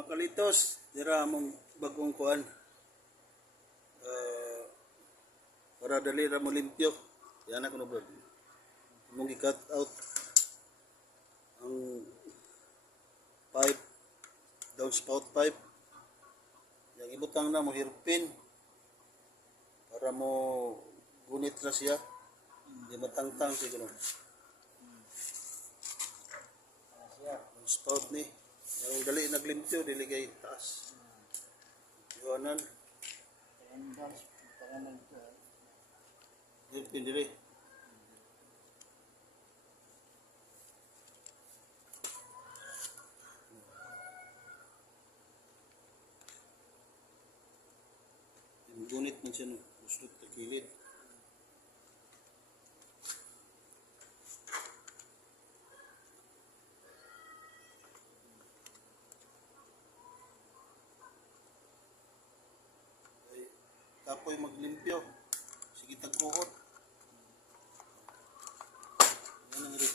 Mga kalitos, dira among bagong kuan. Para dali ra mo limpyo. Yan ako no bro. Mong i-cut out ang pipe, downspout pipe. Yang ibutang na mo hirpin para mo gunit na siya. Hindi matangtang siguro. Ang spout ni. Yung dali naglimpyo, dili kay taas. Iwanan. Hirpin dili. Gunit man siya ng uslot na kilid. Ay, kapoy maglimpyo. Sige tagkuhot. Yan ang rin.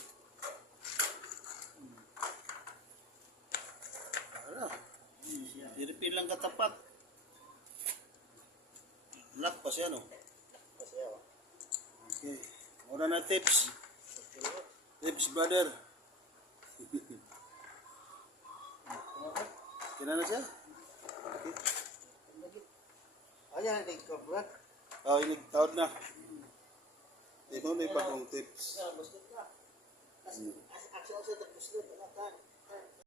Ara. Hiripin lang katapat. Lock pa siya, no? Okay. Muna na tips. Tips, brother. Kina na siya? Okay. Ayan, nagkabrak. Oh, inigtawad na. Ito na yung bagong tips. Aksyon sa tapos doon,